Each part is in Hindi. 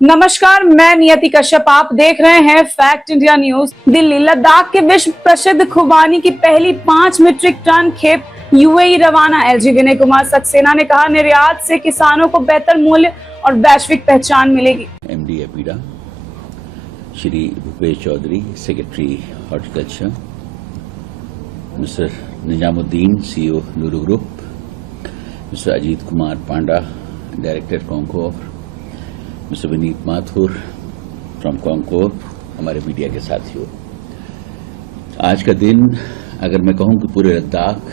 नमस्कार, मैं नियति कश्यप। आप देख रहे हैं fact India news. Delhi Ladakh के विश्व प्रसिद्ध खुबानी की पहली 5 मीट्रिक टन खेप यूएई रवाना। एलजी विनय कुमार सक्सेना ने कहा, निर्यात से किसानों को बेहतर मूल्य और वैश्विक पहचान मिलेगी। MD APEDA Shri Bhupesh Chaudhary, secretary horticulture, mister Nizamuddin, CEO Lulu group, mister Ajit Kumar Panda, director Concor, mister Vineet Mathur from Concor, हमारे मीडिया के साथियों, आज का दिन अगर मैं कहूं कि पूरे लद्दाख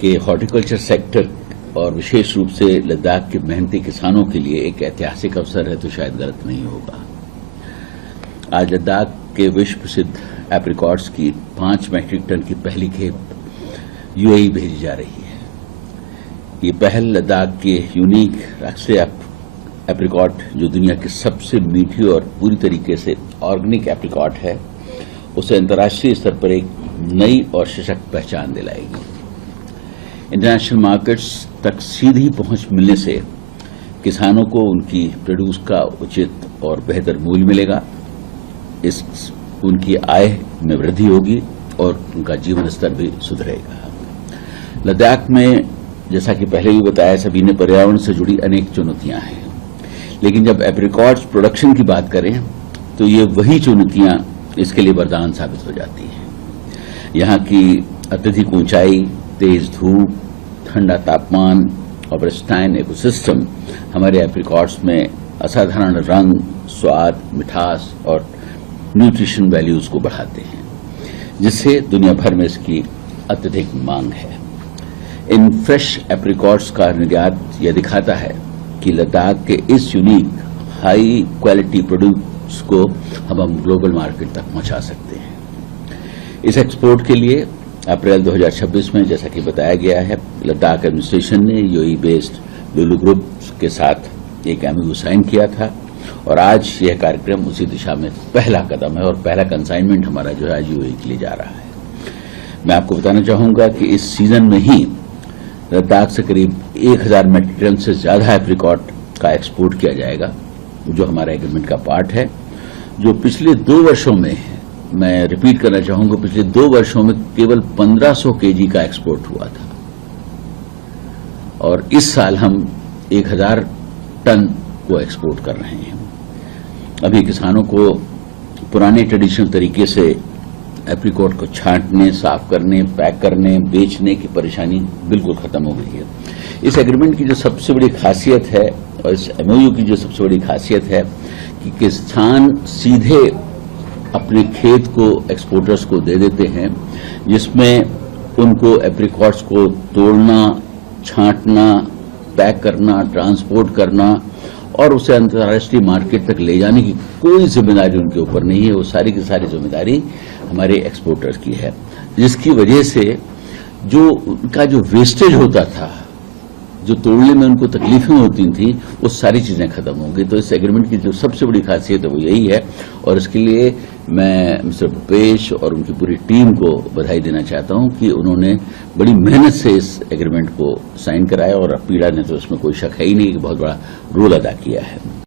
के हॉर्टिकल्चर सेक्टर और विशेष रूप से लद्दाख के मेहनती किसानों के लिए एक ऐतिहासिक अवसर है तो शायद गलत नहीं होगा। आज लद्दाख के विश्व प्रसिद्ध एप्रिकॉट्स की 5 मीट्रिक टन की पहली खेप यूएई भेजी जा रही है। ये पहल लद्दाख के यूनिक राष्ट्रीय एप्रिकॉट, जो दुनिया की सबसे मीठी और पूरी तरीके से ऑर्गेनिक एप्रिकॉट है, उसे अंतर्राष्ट्रीय स्तर पर एक नई और सशक्त पहचान दिलाएगी। इंटरनेशनल मार्केट्स तक सीधी पहुंच मिलने से किसानों को उनकी प्रोड्यूस का उचित और बेहतर मूल्य मिलेगा, उनकी आय में वृद्धि होगी और उनका जीवन स्तर भी सुधरेगा। लद्दाख में, जैसा कि पहले भी बताया सभी ने, पर्यावरण से जुड़ी अनेक चुनौतियां हैं, लेकिन जब एप्रिकॉट्स प्रोडक्शन की बात करें तो ये वही चुनौतियां इसके लिए वरदान साबित हो जाती हैं। यहाँ की अत्यधिक ऊंचाई, तेज धूप, ठंडा तापमान और प्रिस्टाइन इकोसिस्टम हमारे एप्रिकॉट्स में असाधारण रंग, स्वाद, मिठास और न्यूट्रिशन वैल्यूज को बढ़ाते हैं, जिससे दुनिया भर में इसकी अत्यधिक मांग है। इन फ्रेश एप्रिकॉट्स का निर्यात यह दिखाता है कि लद्दाख के इस यूनिक हाई क्वालिटी प्रोड्यूस को हम ग्लोबल मार्केट तक पहुंचा सकते हैं। इस एक्सपोर्ट के लिए अप्रैल 2026 में, जैसा कि बताया गया है, लद्दाख एडमिनिस्ट्रेशन ने यूएई बेस्ड लुलु ग्रुप के साथ एक एमओयू साइन किया था और आज यह कार्यक्रम उसी दिशा में पहला कदम है और पहला कंसाइनमेंट हमारा जो है आज यूएई के लिए जा रहा है। मैं आपको बताना चाहूंगा कि इस सीजन में ही लद्दाख से करीब 1000 मीट्रिक टन से ज्यादा एप्रिकॉट का एक्सपोर्ट किया जाएगा, जो हमारा एग्रीमेंट का पार्ट है, जो पिछले 2 वर्षों में, मैं रिपीट करना चाहूंगा, पिछले 2 वर्षों में केवल 1500 केजी का एक्सपोर्ट हुआ था और इस साल हम 1000 टन को एक्सपोर्ट कर रहे हैं। अभी किसानों को पुराने ट्रेडिशनल तरीके से एप्रिकॉट को छांटने, साफ करने, पैक करने, बेचने की परेशानी बिल्कुल खत्म हो गई है। इस एग्रीमेंट की जो सबसे बड़ी खासियत है और इस एमओयू की जो सबसे बड़ी खासियत है कि किसान सीधे अपने खेत को एक्सपोर्टर्स को दे देते हैं, जिसमें उनको एप्रिकॉट्स को तोड़ना, छांटना, पैक करना, ट्रांसपोर्ट करना और उसे अंतर्राष्ट्रीय मार्केट तक ले जाने की कोई जिम्मेदारी उनके ऊपर नहीं है। वो सारी की सारी जिम्मेदारी हमारे एक्सपोर्टर्स की है, जिसकी वजह से जो उनका जो वेस्टेज होता था, जो तोड़ने में उनको तकलीफें होती थी, वो सारी चीजें खत्म हो गई। तो इस एग्रीमेंट की जो सबसे बड़ी खासियत है वो यही है और इसके लिए मैं मिस्टर भूपेश और उनकी पूरी टीम को बधाई देना चाहता हूं कि उन्होंने बड़ी मेहनत से इस एग्रीमेंट को साइन कराया और पीड़ा ने तो इसमें कोई शक है ही नहीं कि बहुत बड़ा रोल अदा किया है।